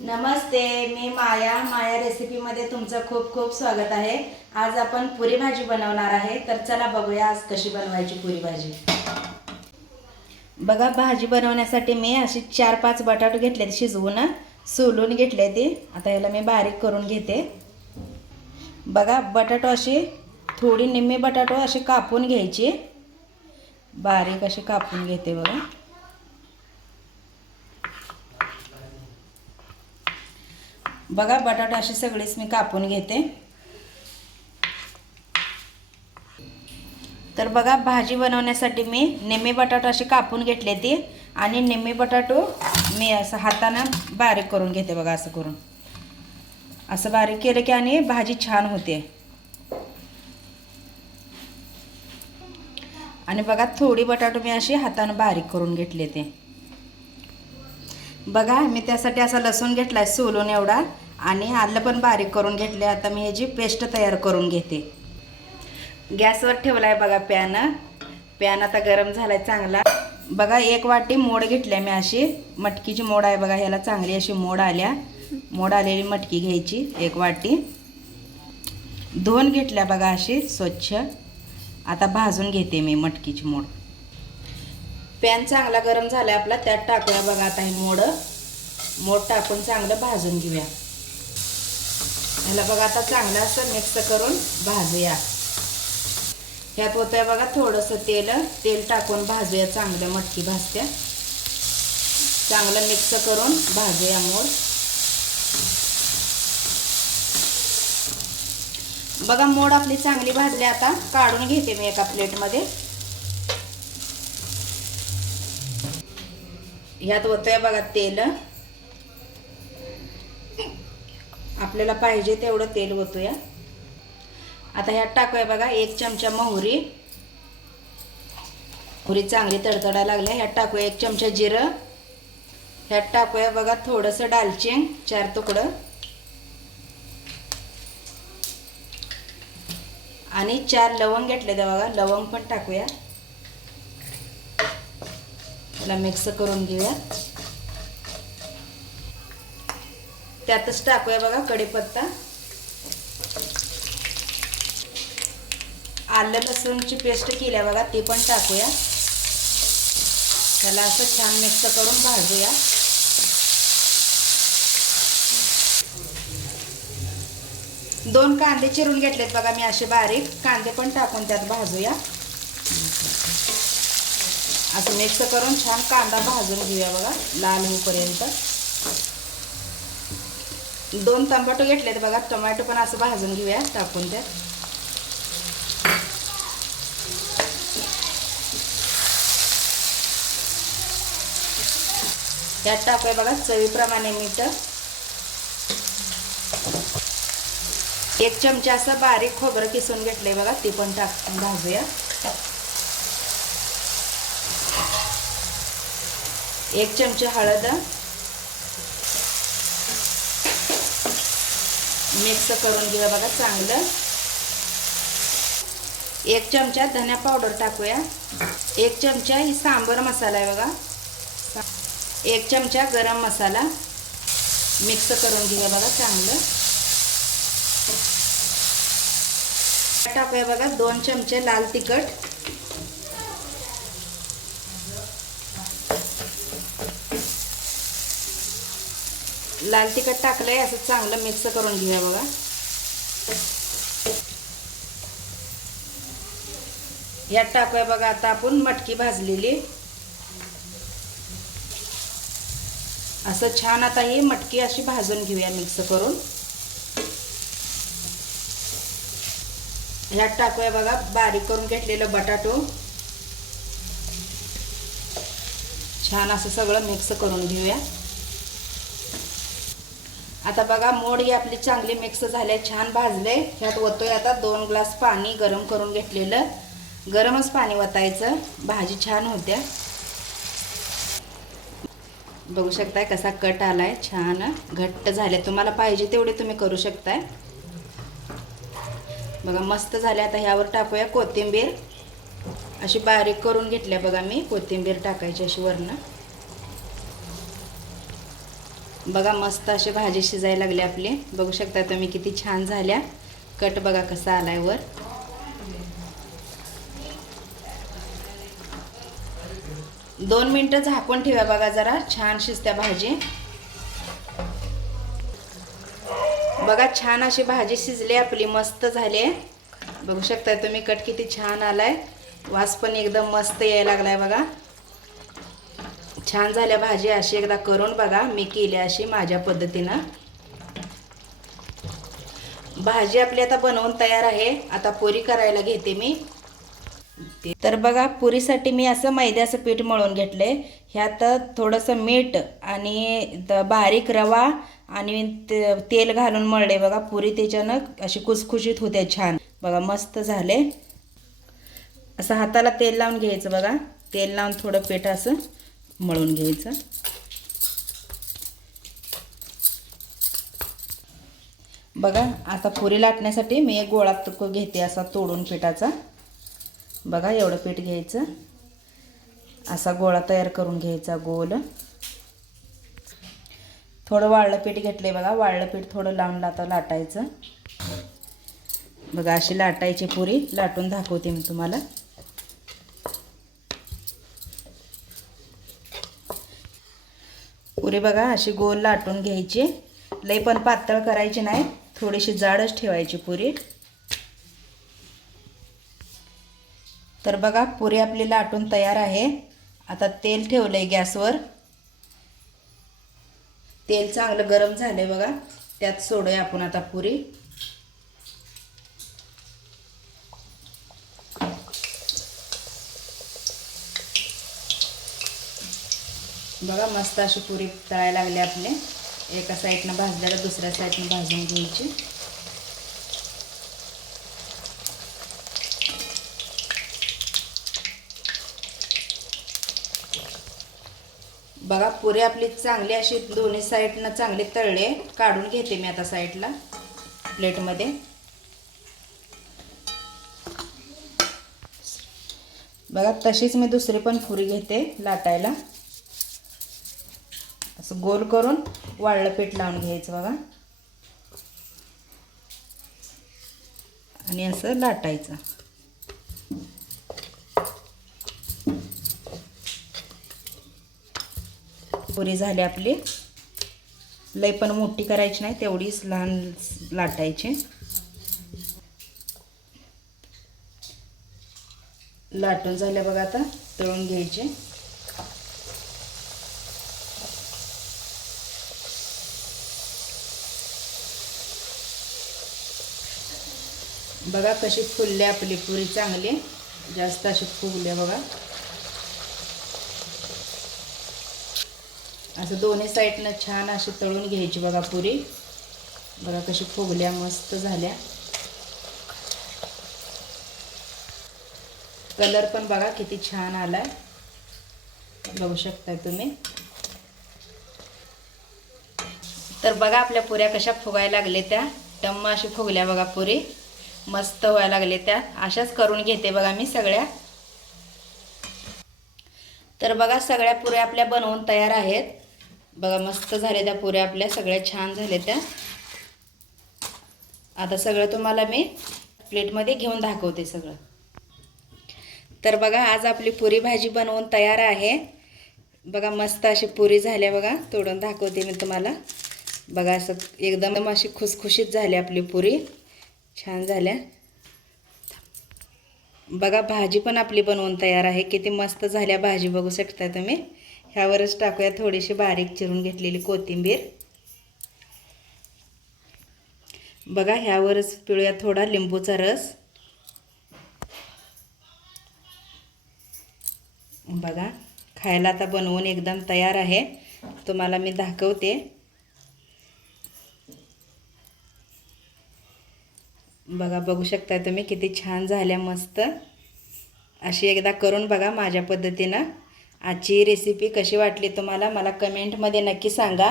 नमस्ते, मी माया रेसिपीमध्ये तुमचं खूप खूप स्वागत आहे। आज आपण पुरी भाजी बनवणार आहे, तर चला बघूया आज कशी बनवायची पुरी भाजी। बघा, भाजी बनवण्यासाठी मी अशी 4-5 बटाटे घेतले, शिजवून सोलून घेतले ते। आता याला मी बारीक करून घेते। बघा, बटाटो अशी थोडी निम्मे बटाटो अशी कापून घ्यायची, बारीक अशी कापून घेते। बघा, बघा बटाटा अशी सगळीच मी कापून घेते। तर बघा, भाजी बनवण्यासाठी मी निम्मे बटाटो अशी कापून घेतले ती, आणि निम्मे बटाटो मी असं हाताने बारीक करून घेते। बघा, असं करून असं बारीक केलं की आणि भाजी छान होते। आणि बघा, थोडी बटाटो मी अशी हाताने बारीक करून घेतले ते। बघा, मी त्यासाठी असा लसूण घेतलाय सोलून एवढा, आणि आलं पण बारीक करून घेतले। आता मी ह्याची पेस्ट तयार करून घेते। गॅसवर ठेवलाय बघा पॅन आता गरम झालाय चांगला। बघा, 1 वाटी मोड घेतल्या मी, अशी मटकीची मोड आहे बघा, ह्याला चांगली अशी मोड आलेली मटकी घ्यायची 1 वाटी। धुवून घेतल्या बघा अशी स्वच्छ। आता भाजून घेते मी मटकीची मोड। पॅन चांगला गरम झालाय आपला, त्यात टाकूया बघा आता हे मोड टाकून चांगलं भाजून घेऊया। ह्याला बघा आता चांगलं असं मिक्स करून भाजूया। ह्यात होतंय बघा थोडंसं तेल टाकून भाजूया, चांगलं मटकी भाजत्या। चांगलं मिक्स करून भाजूया मोड। बघा, मोड आपली चांगली भाजली, आता काढून घेते मी एका प्लेटमध्ये। ह्यात होतंय बघा तेल, आपल्याला पाहिजे तेवढं तेल होतोया। आता ह्यात टाकूया बघा 1 चमचा मोहरी चांगली तडतडायला लागली। ह्यात टाकूया 1 चमचा जिरं। ह्यात टाकूया बघा थोडंसं दालचिनी 4 तुकडं, आणि 4 लवंग घेतले ते बघा, लवंग पण टाकूया। त्याला मिक्स करून घेऊया। त्यातच टाकूया बघा कढीपत्ता, आलं लसूणची पेस्ट केल्या बघा, ती पण टाकूया। त्याला असं छान मिक्स करून भाजूया। दोन कांदे चिरून घेतलेत बघा मी असे बारीक, कांदे पण टाकून त्यात भाजूया। असं मिक्स करून छान कांदा भाजून घेऊया बघा, लाल होईपर्यंत। 2 टोमॅटो घेतलेत बघा, टोमॅटो पण असं भाजून घेऊया टाकून त्यात। त्यात टाकूया बघा चवीप्रमाणे मीठ। 1 चमचा असं बारीक खोबरं किसून घेतलंय बघा, ते पण टाकून भाजूया। 1 चमचा हळद, मिक्स करून घेऊया बघा चांगलं। 1 चमचा धना पावडर टाकूया। 1 चमचा ही सांबर मसाला आहे बघा, 1 चमचा गरम मसाला, मिक्स करून घेऊया बघा चांगलं। टाकूया बघा 2 चमचे लाल तिखट, टाकलंय, असं चांगलं मिक्स करून घेऊया बघा। यात टाकूया बघा आता आपण मटकी भाजलेली, असं छान आता ही मटकी अशी भाजून घेऊया मिक्स करून। ह्यात टाकूया बघा बारीक करून घेतलेलं बटाटो, छान असं सगळं मिक्स करून घेऊया। आता बघा, मोड ही आपली चांगली मिक्स झाले, छान भाजले। ह्यात ओतोय आता 2 ग्लास पाणी गरम करून घेतलेलं, गरमच पाणी ओतायचं, भाजी छान होत्या। बघू शकताय कसा कट आलाय, छान घट्ट झाले। तुम्हाला पाहिजे तेवढे तुम्ही करू शकताय। बघा मस्त झाले। आता ह्यावर टाकूया कोथिंबीर, अशी बारीक करून घेतल्या बघा मी, कोथिंबीर टाकायची अशी वरनं। बघा मस्त अशी भाजी शिजायला लागली आपली. बघू शकता तुम्ही किती छान झाल्या. कट बघा कसा आलाय वर. 2 मिनिटं झाकून ठेवा बघा, जरा छान शिजत्या भाजी. बघा छान अशी भाजी शिजली आपली, मस्त झाली. बघू शकता तुम्ही कट किती छान आलाय. वास पण एकदम मस्त यायला लागलाय बघा. छान झाल्या भाजी. अशी एकदा करून बघा, मी केली अशी माझ्या पद्धतीनं. भाजी आपली आता बनवून तयार आहे. आता पुरी करायला घेते मी. तर बघा पुरीसाठी मी असं मैद्याचं पीठ मळून घेतले. ह्यात थोडंसं मीठ आणि बारीक रवा आणि तेल घालून मळले बघा पुरी. त्याच्यानं अशी खुसखुशीत होते छान. बघा मस्त झाले. असं हाताला तेल लावून घ्यायचं बघा. तेल लावून थोडं पीठ असं मळून घ्यायचं. बघा आता पुरी लाटण्यासाठी मी एक गोळा घेते असा तोडून पिठाचा. बघा एवढं पीठ घ्यायचं. असा गोळा तयार करून घ्यायचा गोल. थोडं वाळलं पीठ घेतलंय बघा. वाळलं पीठ थोडं लावून आता लाटायचं. बघा अशी लाटायची पुरी. लाटून दाखवते मी तुम्हाला. पुरी बघा अशी गोल लाटून घ्यायची. लई पण पातळ करायची नाही, थोडीशी जाडच ठेवायची पुरी. तर बघा पुरी आपली लाटून तयार आहे. आता तेल ठेवलंय गॅसवर. तेल चांगलं गरम झालंय बघा. त्यात सोडूया आपण आता पुरी. बघा मस्त अशी पुरी तळायला लागली आपले. एका साईडनं भाजल्याला दुसऱ्या साईडनं भाजून घ्यायची. बघा पुरी आपली चांगली अशी दोन्ही साईडनं चांगली तळले. काढून घेते मी आता साईडला प्लेटमध्ये. बघा तशीच मी दुसरी पण पुरी घेते लाटायला. असं गोल करून वाळलं पीठ लावून घ्यायचं बघा आणि असं लाटायचं. पुरी झाली आपली. लई पण मोठी करायची नाही, तेवढीच लहान लाटायची. लाटून झाल्या बघा. आता तळून घ्यायचे. बघा कशी फुलली आपली पुरी चांगली. जास्त अशी फुगली बघा. असं दोन्ही साईडनं छान अशी तळून घ्यायची बघा पुरी. बघा कशी फुगल्या, मस्त झाल्या. कलर पण बघा किती छान आलाय. बघू शकता तुम्ही. तर बघा आपल्या पुऱ्या कशा फुगायला लागल्या. त्या टम्म अशी फुगल्या बघा पुरी. मस्त व्हायला लागले. त्या अशाच करून घेते बघा मी सगळ्या. तर बघा सगळ्या पुऱ्या आपल्या बनवून तयार आहेत. बघा मस्त झाल्या त्या पुऱ्या आपल्या. सगळ्या छान झाल्या त्या. आता सगळं तुम्हाला मी प्लेटमध्ये घेऊन दाखवते सगळं. तर बघा आज आपली पुरी भाजी बनवून तयार आहे. बघा मस्त अशी पुरी झाल्या बघा. तोडून दाखवते मी तुम्हाला. बघा असं एकदम अशी खुसखुशीत झाली आपली पुरी. छान झाल्या. बघा भाजी पण आपली बनवून तयार आहे. किती मस्त झाल्या भाजी बघू शकता तुम्ही. ह्यावरच टाकूया थोडीशी बारीक चिरून घेतलेली कोथिंबीर. बघा ह्यावरच पिळूया थोडा लिंबूचा रस. बघा खायला आता बनवून एकदम तयार आहे. तुम्हाला मी दाखवते. बघा बघू शकता तुम्ही किती छान झाल्या मस्त. अशी एकदा करून बघा माझ्या पद्धतीनं. आजची रेसिपी कशी वाटली तुम्हाला मला कमेंटमध्ये नक्की सांगा.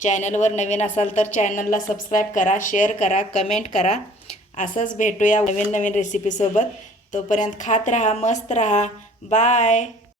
चॅनलवर नवीन असाल तर चॅनलला सबस्क्राईब करा, शेअर करा, कमेंट करा. असंच भेटूया नवीन नवीन रेसिपीसोबत. तोपर्यंत खात राहा, मस्त राहा. बाय.